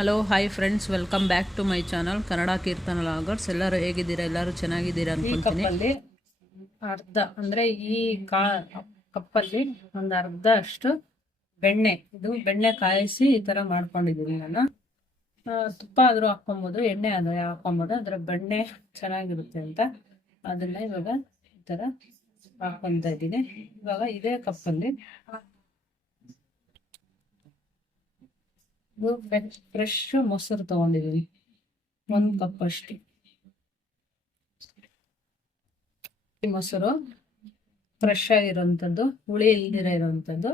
Hello hi friends, welcome back to my channel Kannada Keerthana vloggers. ಎಲ್ಲರೂ ಹೇಗಿದ್ದೀರಾ? ಎಲ್ಲರೂ ಚೆನ್ನಾಗಿದ್ದೀರಾ ಅನ್ಕೊಂತೀನಿ. ಕಪ್ಪಲ್ಲಿ ಅರ್ಧ ಅಂದ್ರೆ ಈ ಕಪ್ಪಲ್ಲಿ ಒಂದು ಅರ್ಧ ಅಷ್ಟು ಬೆಣ್ಣೆ, ಇದು ಬೆಣ್ಣೆ ಕಾಯಿಸಿ ಈ ತರ ಮಾಡ್ಕೊಂಡಿದ್ದೀನಿ ನಾನು. ತುಪ್ಪ ಆದ್ರೂ ಹಾಕೊಬೋದು, ಎಣ್ಣೆ ಆದ್ರೂ ಹಾಕೊಬೋದು, ಅದ್ರ ಬೆಣ್ಣೆ ಚೆನ್ನಾಗಿರುತ್ತೆ ಅಂತ ಅದನ್ನ ಇವಾಗ ಈ ತರ ಹಾಕೊಂತ ಇದ್ದೀನಿ. ಇವಾಗ ಇದೇ ಕಪ್ಪಲ್ಲಿ ಫ್ರೆಶ್ ಮೊಸರು ತಗೊಂಡಿದ್ದೀನಿ, 1 ಕಪ್ ಅಷ್ಟು ಮೊಸರು, ಫ್ರೆಶ್ ಆಗಿರೋಂಥದ್ದು, ಹುಳಿ ಇಲ್ದಿರ ಇರೋಂಥದ್ದು.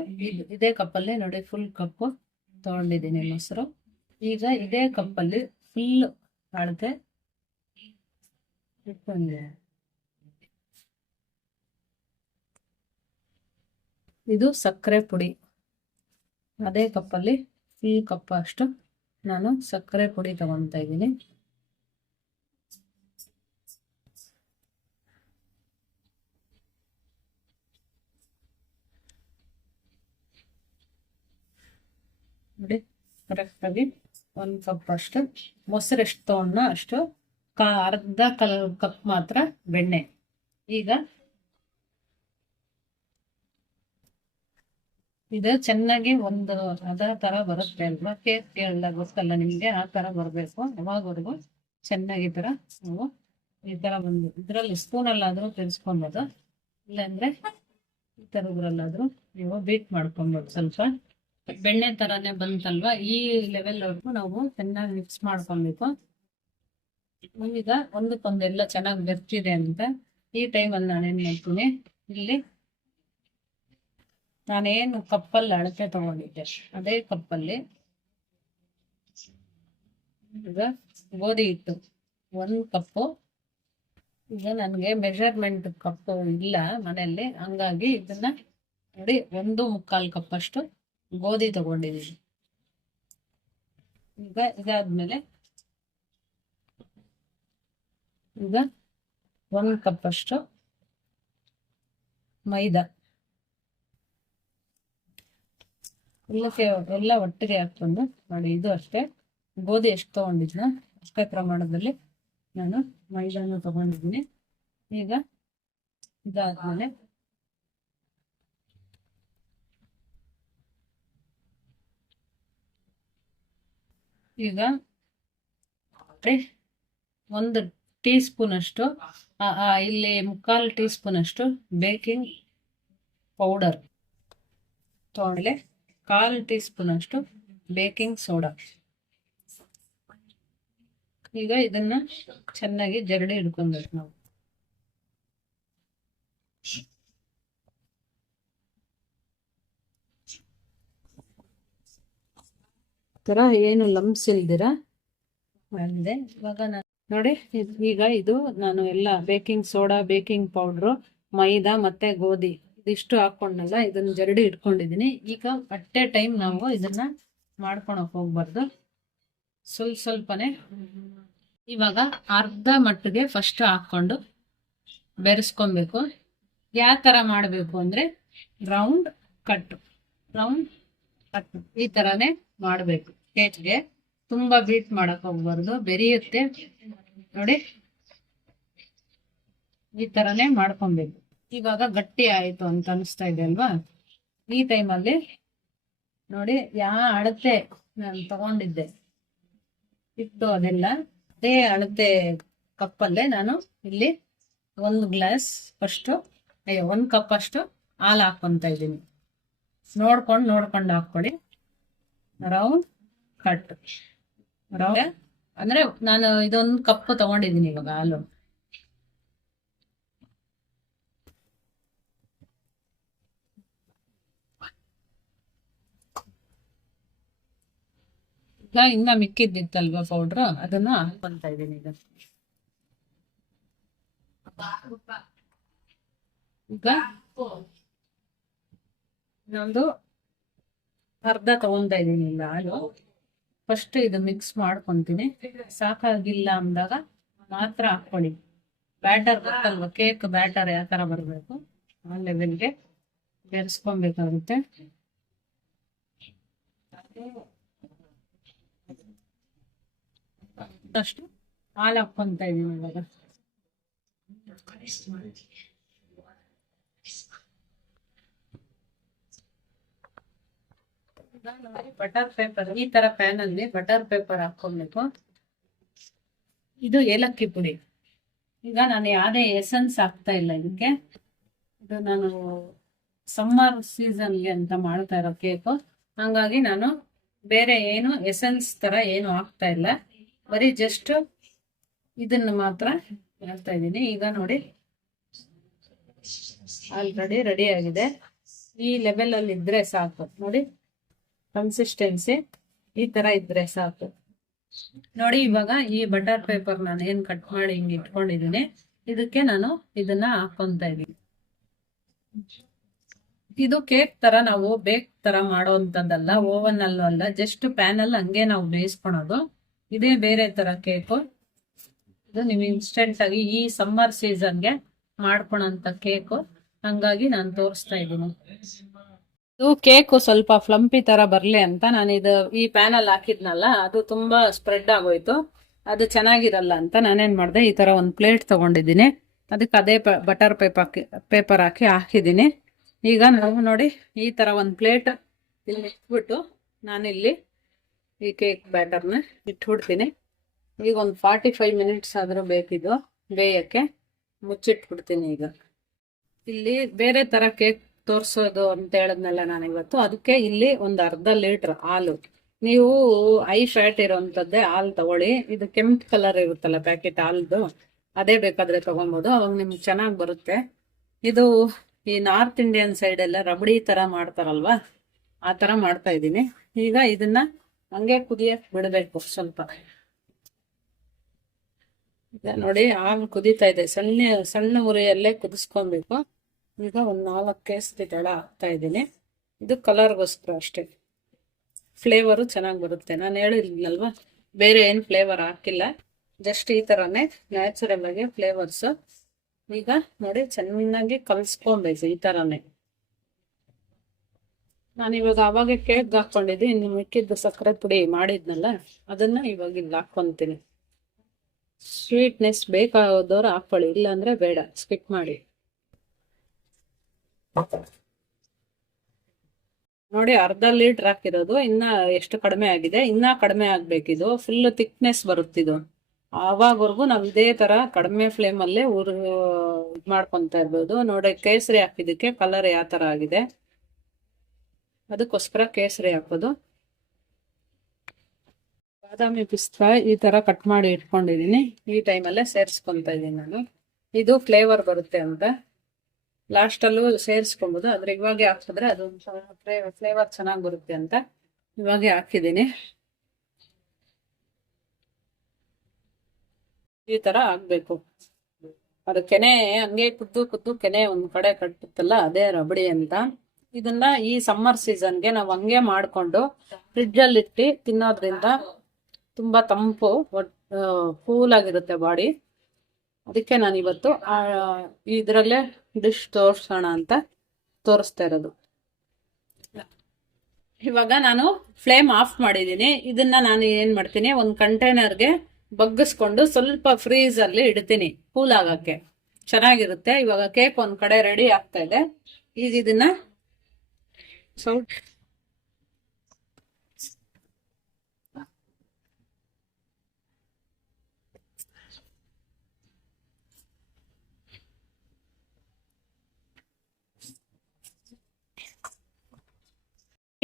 ಇದೇ ಕಪ್ಪಲ್ಲಿ ನೋಡಿ ಫುಲ್ ಕಪ್ಪು ತಗೊಂಡಿದ್ದೀನಿ ಮೊಸರು. ಈಗ ಇದೇ ಕಪ್ಪಲ್ಲಿ ಫುಲ್ ಅಳತೆ ಇಟ್ಕೊಂಡಿದೆ. ಇದು ಸಕ್ಕರೆ ಪುಡಿ, ಅದೇ ಕಪ್ಪಲ್ಲಿ ಫುಲ್ ಕಪ್ ಅಷ್ಟು ನಾನು ಸಕ್ಕರೆ ಪುಡಿ ತಗೊತಾ ಇದ್ದೀನಿ. ನೋಡಿ ಕರೆಕ್ಟಾಗಿ 1 ಕಪ್ ಅಷ್ಟು ಮೊಸರು ಎಷ್ಟು ತಗೊಂಡ ಅಷ್ಟು ಅರ್ಧ ಕಪ್ ಮಾತ್ರ ಬೆಣ್ಣೆ. ಈಗ ಇದು ಚೆನ್ನಾಗಿ ಒಂದು ಅದ ತರ ಬರುತ್ತೆ ಅಲ್ವಾ, ಕೇಕ್ ಕೇಳಿದಾಗ ಗೊತ್ತಲ್ಲ ನಿಮ್ಗೆ, ಆ ತರ ಬರ್ಬೇಕು. ಅವಾಗವರೆಗೂ ಚೆನ್ನಾಗಿ ತರ ನಾವು ಈ ತರ ಬಂದು ಇದ್ರಲ್ಲಿ ಸ್ಪೂನಲ್ಲಾದ್ರೂ ತೆಗೆಸ್ಕೊಬೋದು, ಇಲ್ಲಾಂದ್ರೆ ಈ ತರದ್ರಲ್ಲಾದ್ರೂ ನೀವು ಬೀಟ್ ಮಾಡ್ಕೊಬೋದು. ಸ್ವಲ್ಪ ಬೆಣ್ಣೆ ತರಾನೇ ಬಂತಲ್ವಾ, ಈ ಲೆವೆಲ್ ವರ್ಗು ನಾವು ಚೆನ್ನಾಗಿ ಮಿಕ್ಸ್ ಮಾಡ್ಕೊಬೇಕು. ಈಗ ಒಂದಕ್ಕೊಂದೆಲ್ಲ ಚೆನ್ನಾಗಿ ಬೆರ್ತಿದೆ ಅಂತ ಈ ಟೈಮಲ್ಲಿ ನಾನೇನ್ ಮಾಡ್ತೀನಿ, ಇಲ್ಲಿ ನಾನೇನು ಕಪ್ಪಲ್ಲಿ ಅಳತೆ ತಗೊಂಡಿದ್ದೆ ಅದೇ ಕಪ್ಪಲ್ಲಿ ಈಗ ಗೋಧಿ ಹಿಟ್ಟು 1 ಕಪ್ಪು. ಈಗ ನನಗೆ ಮೆಜರ್ಮೆಂಟ್ ಕಪ್ಪು ಇಲ್ಲ ಮನೆಯಲ್ಲಿ, ಹಂಗಾಗಿ ಇದನ್ನ ನೋಡಿ 1.25 ಕಪ್ ಅಷ್ಟು ಗೋಧಿ ತಗೊಂಡಿದ್ದೀನಿ. ಈಗ ಇದಾದ್ಮೇಲೆ ಈಗ 1 ಕಪ್ ಅಷ್ಟು ಮೈದಾ, ಎಲ್ಲ ಒಟ್ಟಿಗೆ ಹಾಕೊಂಡು ನೋಡಿ. ಇದು ಅಷ್ಟೇ, ಗೋಧಿ ಎಷ್ಟು ತಗೊಂಡಿದ್ನ ಅಷ್ಟೇ ಪ್ರಮಾಣದಲ್ಲಿ ನಾನು ಮೈದಾನ ತಗೊಂಡಿದ್ದೀನಿ. ಈಗ ಇದಾದ್ಮೇಲೆ ಈಗ 1 ಟೀ ಸ್ಪೂನ್ ಅಷ್ಟು ಇಲ್ಲಿ 3/4 ಟೀ ಸ್ಪೂನ್ ಅಷ್ಟು ಬೇಕಿಂಗ್ ಪೌಡರ್ ತಗೊಂಡ್ಲೆ, 1/4 ಟೀ ಸ್ಪೂನ್ ಅಷ್ಟು ಬೇಕಿಂಗ್ ಸೋಡಾ. ಈಗ ಇದನ್ನ ಚೆನ್ನಾಗಿ ಜರಡಿ ಹಿಡ್ಕೊಬೇಕು ನಾವು. ತರ ಏನು ಲಂಪ್ಸ್ ಇಲ್ದಿರ ಬಂದೆ. ಇವಾಗ ನೋಡಿ, ಈಗ ಇದು ನಾನು ಎಲ್ಲ ಬೇಕಿಂಗ್ ಸೋಡಾ, ಬೇಕಿಂಗ್ ಪೌಡ್ರು, ಮೈದಾ ಮತ್ತೆ ಗೋಧಿ ಇದಿಷ್ಟು ಹಾಕೊಂಡಲ್ಲ, ಇದನ್ನ ಜರಡಿ ಇಟ್ಕೊಂಡಿದೀನಿ. ಈಗ ಅಟ್ಟೆ ಟೈಮ್ ನಾವು ಇದನ್ನ ಮಾಡ್ಕೊಳಕ್ ಹೋಗ್ಬಾರ್ದು, ಸ್ವಲ್ಪನೇ. ಇವಾಗ ಅರ್ಧ ಮಟ್ಟಿಗೆ ಫಸ್ಟ್ ಹಾಕೊಂಡು ಬೆರೆಸ್ಕೊಬೇಕು. ಯಾವ ತರ ಮಾಡಬೇಕು ಅಂದ್ರೆ ರೌಂಡ್ ಕಟ್ ಈ ತರಾನೇ ಮಾಡಬೇಕು. ಕೇಕ್ಗೆ ತುಂಬಾ ಬೀಟ್ ಮಾಡಕ್ ಹೋಗ್ಬಾರ್ದು, ಬೆರೆಯುತ್ತೆ ನೋಡಿ. ಈ ತರಾನೇ ಮಾಡ್ಕೊಬೇಕು. ಇವಾಗ ಗಟ್ಟಿ ಆಯ್ತು ಅಂತ ಅನಿಸ್ತಾ ಇದೆ ಅಲ್ವಾ, ಈ ಟೈಮಲ್ಲಿ ನೋಡಿ ಯಾವ ಅಳತೆ ನಾನು ತಗೊಂಡಿದ್ದೆ ಇಟ್ಟು ಅದೆಲ್ಲ ಅದೇ ಅಳತೆ ಕಪ್ಪಲ್ಲೇ ನಾನು ಇಲ್ಲಿ 1 ಗ್ಲಾಸ್ ಅಷ್ಟು 1 ಕಪ್ ಅಷ್ಟು ಹಾಲು ಹಾಕೊಂತ ಇದ್ದೀನಿ. ನೋಡ್ಕೊಂಡು ಹಾಕೊಳ್ಳಿ. ರೌಂಡ್ ಕಟ್ ಅಂದ್ರೆ ನಾನು ಇದೊಂದು ಕಪ್ ತಗೊಂಡಿದ್ದೀನಿ ಇವಾಗ ಹಾಲು. ಇನ್ನ ಮಿಕ್ಕಿದ್ದಿತ್ತಲ್ವಾ ಪೌಡ್ರು, ಅದನ್ನ ಹಾಕೊಂತ ಇದ್ದೀನಿ. ಈಗ ಇನ್ನೊಂದು ಅರ್ಧ ತಗೊಂತ ಇದ್ದೀನಿ ಇಲ್ಲ ಹಾಲು. ಫಸ್ಟ್ ಇದು ಮಿಕ್ಸ್ ಮಾಡ್ಕೊಂತೀನಿ. ಸಾಕಾಗಿಲ್ಲ ಅಂದಾಗ ಮಾತ್ರ ಹಾಕೊಳ್ಳಿ. ಬ್ಯಾಟರ್ ಗೊತ್ತಲ್ವ, ಕೇಕ್ ಬ್ಯಾಟರ್ ಯಾವ ತರ ಬರಬೇಕು ಆ ಲೆವೆಲ್ಗೆ ಬೆರೆಸ್ಕೊಬೇಕಾಗುತ್ತೆ. ಆಗುತ್ತಷ್ಟು ಹಾಲು ಹಾಕ್ಕೊಂತ ಇದೀನಿ ಇವಾಗ. ಬಟರ್ ಪೇಪರ್, ಈ ತರ ಪ್ಯಾನ್ ಅಲ್ಲಿ ಬಟರ್ ಪೇಪರ್ ಹಾಕೊಬೇಕು. ಇದು ಏಲಕ್ಕಿ ಪುಡಿ. ಈಗ ನಾನು ಯಾವುದೇ ಎಸೆನ್ಸ್ ಹಾಕ್ತಾ ಇಲ್ಲ ಇದಕ್ಕೆ. ಇದು ನಾನು ಸಮ್ಮರ್ ಸೀಸನ್ಗೆ ಅಂತ ಮಾಡ್ತಾ ಇರೋ ಕೇಕು, ಹಂಗಾಗಿ ನಾನು ಬೇರೆ ಏನು ಎಸೆನ್ಸ್ ತರ ಏನು ಹಾಕ್ತಾ ಇಲ್ಲ, ಬರೀ ಜಸ್ಟ್ ಇದನ್ನ ಮಾತ್ರ ಮಾಡ್ತಾ ಇದ್ದೀನಿ. ಈಗ ನೋಡಿ ಆಲ್ರೆಡಿ ರೆಡಿ ಆಗಿದೆ. ಈ ಲೆವೆಲ್ ಅಲ್ಲಿ ಇದ್ರೆ ಸಾಕು ನೋಡಿ, ಕನ್ಸಿಸ್ಟೆನ್ಸಿ ಈ ತರ ಇದ್ರೆ ಸಾಕು ನೋಡಿ. ಇವಾಗ ಈ ಬಟರ್ ಪೇಪರ್ ನಾನು ಏನ್ ಕಟ್ ಮಾಡಿ ಹಿಂಗೆ ಇಟ್ಕೊಂಡಿದ್ದೀನಿ, ಇದಕ್ಕೆ ನಾನು ಇದನ್ನ ಹಾಕೊಂತ ಇದ್ದೀನಿ. ಇದು ಕೇಕ್ ತರ ನಾವು ಬೇಕ್ ತರ ಮಾಡೋವಂಥದ್ದಲ್ಲ, ಓವನ್ ಅಲ್ಲೂ ಅಲ್ಲ, ಜಸ್ಟ್ ಪ್ಯಾನ್ ಅಲ್ಲಿ ಹಂಗೆ ನಾವು ಬೇಯಿಸ್ಕೊಳೋದು. ಇದೇ ಬೇರೆ ತರ ಕೇಕು. ಇದು ನೀವು ಇನ್ಸ್ಟೆಂಟ್ ಆಗಿ ಈ ಸಮ್ಮರ್ ಸೀಸನ್ಗೆ ಮಾಡ್ಕೊಳಂತ ಕೇಕು, ಹಂಗಾಗಿ ನಾನು ತೋರಿಸ್ತಾ ಇದ್ದೀನಿ. ಇದು ಕೇಕು ಸ್ವಲ್ಪ ಫ್ಲಂಪಿ ತರ ಬರ್ಲಿ ಅಂತ ನಾನು ಈ ಪ್ಯಾನ್ ಅಲ್ಲಿ ಹಾಕಿದ್ನಲ್ಲ, ಅದು ತುಂಬಾ ಸ್ಪ್ರೆಡ್ ಆಗೋಯ್ತು, ಅದು ಚೆನ್ನಾಗಿರಲ್ಲ ಅಂತ ನಾನೇನ್ ಮಾಡಿದೆ, ಈ ತರ ಒಂದು ಪ್ಲೇಟ್ ತಗೊಂಡಿದ್ದೀನಿ, ಅದಕ್ಕೆ ಅದೇ ಬಟರ್ ಪೇಪರ್ ಹಾಕಿದ್ದೀನಿ. ಈಗ ನಾವು ನೋಡಿ ಈ ತರ ಒಂದು ಪ್ಲೇಟ್ ಇಲ್ಲಿ ಇಟ್ಬಿಟ್ಟು ನಾನಿಲ್ಲಿ ಈ ಕೇಕ್ ಬ್ಯಾಟರ್ನ ಇಟ್ಬಿಡ್ತೀನಿ. ಈಗ ಒಂದು 45 ಮಿನಿಟ್ಸ್ ಆದ್ರೂ ಬೇಕಿದ್ದು ಬೇಯಕ್ಕೆ, ಮುಚ್ಚಿಟ್ಬಿಡ್ತೀನಿ. ಈಗ ಇಲ್ಲಿ ಬೇರೆ ತರ ಕೇಕ್ ತೋರ್ಸೋದು ಅಂತ ಹೇಳಿದ್ನಲ್ಲ ನಾನು ಇವತ್ತು, ಅದಕ್ಕೆ ಇಲ್ಲಿ ಒಂದು ಅರ್ಧ ಲೀಟರ್ ಹಾಲು, ನೀವು ಹೈ ಫ್ಯಾಟ್ ಇರೋಂಥದ್ದೇ ಹಾಲು ತಗೊಳ್ಳಿ. ಇದು ಕೆಂಪು ಕಲರ್ ಇರುತ್ತಲ್ಲ ಪ್ಯಾಕೆಟ್ ಹಾಲ್ದು, ಅದೇ ಬೇಕಾದ್ರೆ ತಗೊಬೋದು, ಅವಾಗ ನಿಮ್ಗೆ ಚೆನ್ನಾಗಿ ಬರುತ್ತೆ. ಇದು ಈ ನಾರ್ತ್ ಇಂಡಿಯನ್ ಸೈಡ್ ಎಲ್ಲ ರಬಡಿ ತರ ಮಾಡ್ತಾರಲ್ವಾ, ಆ ತರ ಮಾಡ್ತಾ ಇದ್ದೀನಿ. ಈಗ ಇದನ್ನ ಹಂಗೆ ಕುದಿಯಕ್ ಬಿಡಬೇಕು ಸ್ವಲ್ಪ. ನೋಡಿ ಹಾಲು ಕುದೀತಾ ಇದೆ, ಸಣ್ಣ ಉರಿಯಲ್ಲೇ ಕುದಿಸ್ಕೊಬೇಕು. ಈಗ ಒಂದು 4 ಕೇಸರಿ ತಳ ಹಾಕ್ತಾ ಇದ್ದೀನಿ. ಇದು ಕಲರ್ಗೋಸ್ಕರ ಅಷ್ಟೇ, ಫ್ಲೇವರು ಚೆನ್ನಾಗಿ ಬರುತ್ತೆ. ನಾನು ಹೇಳಿರ್ಲಿಲ್ವಾ, ಬೇರೆ ಏನು ಫ್ಲೇವರ್ ಹಾಕಿಲ್ಲ, ಜಸ್ಟ್ ಈ ಥರನೇ ನ್ಯಾಚುರಲ್ ಆಗಿ ಫ್ಲೇವರ್ಸು. ಈಗ ನೋಡಿ ಚೆನ್ನಾಗಿ ಕಲಿಸ್ಕೊಬೇಕು ಈ ಥರನೇ. ನಾನು ಇವಾಗ ಅವಾಗ ಕೇಕ್ ಹಾಕ್ಕೊಂಡಿದ್ದೆ, ಇನ್ನು ಮಿಕ್ಕಿದ್ದು ಸಕ್ಕರೆ ಪುಡಿ ಮಾಡಿದ್ನಲ್ಲ ಅದನ್ನ ಇವಾಗ ಇಲ್ಲಿ ಹಾಕ್ಕೊಂತೀನಿ. ಸ್ವೀಟ್ನೆಸ್ ಬೇಕಾದವ್ರು ಹಾಕ್ಕೊಳ್ಳಿ, ಇಲ್ಲಾಂದ್ರೆ ಬೇಡ, ಸ್ಕಿಪ್ ಮಾಡಿ. ನೋಡಿ ಅರ್ಧ ಲೀಟರ್ ಹಾಕಿರೋದು, ಇನ್ನ ಎಷ್ಟು ಕಡಿಮೆ ಆಗಿದೆ, ಇನ್ನ ಕಡಿಮೆ ಆಗ್ಬೇಕಿದು, ಫುಲ್ ಥಿಕ್ನೆಸ್ ಬರುತ್ತಿದು. ಆವಾಗವರೆಗೂ ನಾವು ಇದೇ ತರ ಕಡಿಮೆ ಫ್ಲೇಮ್ ಅಲ್ಲೇ ಮಾಡ್ಕೊಂತ ಇರ್ಬೋದು. ನೋಡಿ ಕೇಸರಿ ಹಾಕಿದಕ್ಕೆ ಕಲರ್ ಯಾವ ತರ ಆಗಿದೆ, ಅದಕ್ಕೋಸ್ಕರ ಕೇಸರಿ ಹಾಕೋದು. ಬಾದಾಮಿ ಪಿಸ್ತಾ ಈ ತರ ಕಟ್ ಮಾಡಿ ಇಟ್ಕೊಂಡಿದೀನಿ, ಈ ಟೈಮಲ್ಲೇ ಸೇರಿಸ್ಕೊಂತ ಇದೀನಿ ನಾನು. ಇದು ಫ್ಲೇವರ್ ಬರುತ್ತೆ ಅಂತ ಲಾಸ್ಟ್ ಅಲ್ಲೂ ಸೇರಿಸ್ಕೊಬಹುದು, ಆದ್ರೆ ಇವಾಗೆ ಹಾಕಿದ್ರೆ ಅದೊಂದು ಫ್ಲೇವರ್ ಚೆನ್ನಾಗಿ ಬರುತ್ತೆ ಅಂತ ಇವಾಗೆ ಹಾಕಿದ್ದೀನಿ. ಈ ತರ ಆಗ್ಬೇಕು. ಅದು ಕೆನೆ ಹಂಗೆ ಕುದ್ದು ಕೆನೆ ಒಂದ್ ಕಡೆ ಕಟ್ಟುತ್ತಲ್ಲ, ಅದೇ ರಬಡಿ ಅಂತ. ಇದನ್ನ ಈ ಸಮ್ಮರ್ ಸೀಸನ್ಗೆ ನಾವು ಹಂಗೆ ಮಾಡ್ಕೊಂಡು ಫ್ರಿಡ್ಜ್ ಅಲ್ಲಿ ಇಟ್ಟು ತಿನ್ನೋದ್ರಿಂದ ತುಂಬಾ ತಂಪು, ಕೂಲ್ ಆಗಿರುತ್ತೆ ಬಾಡಿ. ಅದಕ್ಕೆ ನಾನು ಇವತ್ತು ಇದರಲ್ಲೇ ಡಿಶ್ ತೋರ್ಸೋಣ ಅಂತ ತೋರಿಸ್ತಾ ಇರೋದು. ಇವಾಗ ನಾನು ಫ್ಲೇಮ್ ಆಫ್ ಮಾಡಿದ್ದೀನಿ. ಇದನ್ನ ನಾನು ಏನ್ ಮಾಡ್ತೀನಿ, ಒಂದು ಕಂಟೈನರ್ಗೆ ಬಗ್ಗಿಸ್ಕೊಂಡು ಸ್ವಲ್ಪ ಫ್ರೀಸ್ ಅಲ್ಲಿ ಇಡ್ತೀನಿ ಕೂಲ್ ಆಗಕ್ಕೆ, ಚೆನ್ನಾಗಿರುತ್ತೆ. ಇವಾಗ ಕೇಕ್ ಒಂದ್ ಕಡೆ ರೆಡಿ ಆಗ್ತಾ ಇದೆ. ಈಗ ಇದನ್ನ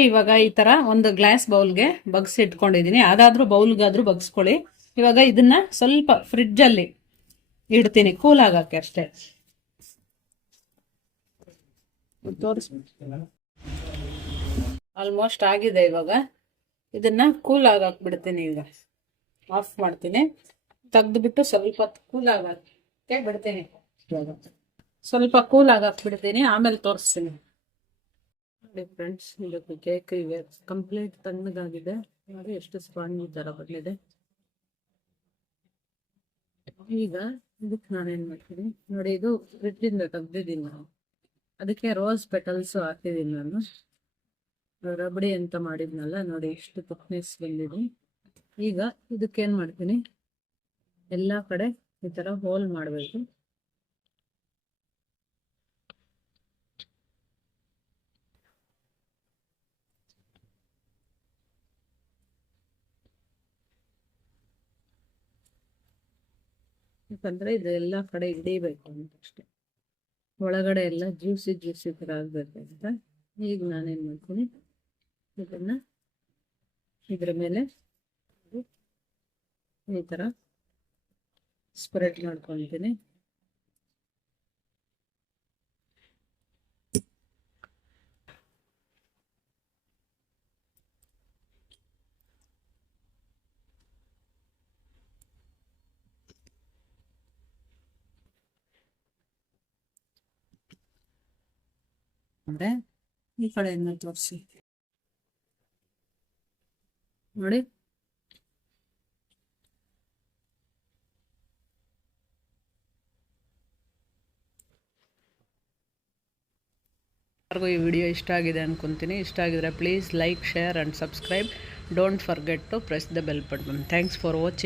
ಇವಾಗ ಈ ತರ ಒಂದು ಗ್ಲಾಸ್ ಬೌಲ್ಗೆ ಬಗ್ಸಿ ಇಟ್ಕೊಂಡಿದೀನಿ, ಯಾವ್ದಾದ್ರೂ ಬೌಲ್ಗಾದ್ರೂ ಬಗ್ಸ್ಕೊಳ್ಳಿ. ಇವಾಗ ಇದನ್ನ ಸ್ವಲ್ಪ ಫ್ರಿಡ್ಜ್ ಅಲ್ಲಿ ಇಡ್ತೀನಿ ಕೂಲ್ ಆಗಕ್ಕೆ ಅಷ್ಟೇ. ಆಲ್ಮೋಸ್ಟ್ ಆಗಿದೆ. ಇವಾಗ ಇದನ್ನ ಕೂಲ್ ಆಗಕ್ ಬಿಡ್ತೀನಿ. ಈಗ ಆಫ್ ಮಾಡ್ತೀನಿ, ತೆಗ್ದ್ಬಿಟ್ಟು ಸ್ವಲ್ಪ ಕೂಲ್ ಆಗಕ್ಕೆ ಬಿಡ್ತೀನಿ. ಸ್ವಲ್ಪ ಕೂಲ್ ಆಗಕ್ ಬಿಡ್ತೀನಿ, ಆಮೇಲೆ ತೋರಿಸ್ತೀನಿ. ನೋಡಿ ಫ್ರೆಂಡ್ಸ್, ಇದಕ್ಕೆ ಕೇಕ್ ಇವೆ ಕಂಪ್ಲೀಟ್ ತಣ್ಣಗಾಗಿದೆ. ನೋಡಿ ಎಷ್ಟು ಸ್ಪಾಂಜಿ ತರ ಬಂದಿದೆ. ಈಗ ಇದಕ್ಕೆ ನಾನೇನ್ ಮಾಡ್ತೀನಿ ನೋಡಿ, ಇದು ಫ್ರಿಡ್ಜ್ ಇಂದ ತೆಗ್ದಿದ್ದೀನಿ ನಾನು, ಅದಕ್ಕೆ ರೋಸ್ ಪೆಟಲ್ಸ್ ಹಾಕಿದ್ದೀನಿ ನಾನು. ರಬಡಿ ಅಂತ ಮಾಡಿದ್ನಲ್ಲ ನೋಡಿ, ಎಷ್ಟು ಥಿಕ್ನೆಸ್ ಬಂದಿದೆ. ಈಗ ಇದಕ್ಕೇನ್ ಮಾಡ್ತೀನಿ, ಎಲ್ಲ ಕಡೆ ಈ ಥರ ಹೋಲ್ ಮಾಡಬೇಕು. ಯಾಕಂದರೆ ಇದು ಎಲ್ಲ ಕಡೆ ಹಿಡಿಬೇಕು ಅಂತ ಅಷ್ಟೆ, ಒಳಗಡೆ ಎಲ್ಲ ಜ್ಯೂಸಿ ಥರ ಆಗಬೇಕು ಅಂತ. ಈಗ ನಾನೇನು ಮಾಡ್ತೀನಿ, ಇದನ್ನು ಇದ್ರ ಮೇಲೆ ಈ ಥರ ಸ್ಪ್ರೆಡ್ ಮಾಡ್ಕೊತೀನಿ. ಅಂದರೆ ಈ ಕಡೆಯಿಂದ ತೋರಿಸಿ ನೋಡಿ. ಎಲ್ಲರಿಗೂ ಈ ವಿಡಿಯೋ ಇಷ್ಟ ಆಗಿದೆ ಅನ್ಕೊಂತೀನಿ. ಇಷ್ಟ ಆಗಿದ್ರೆ please like, share and subscribe. Don't forget to press the bell button. Thanks for watching.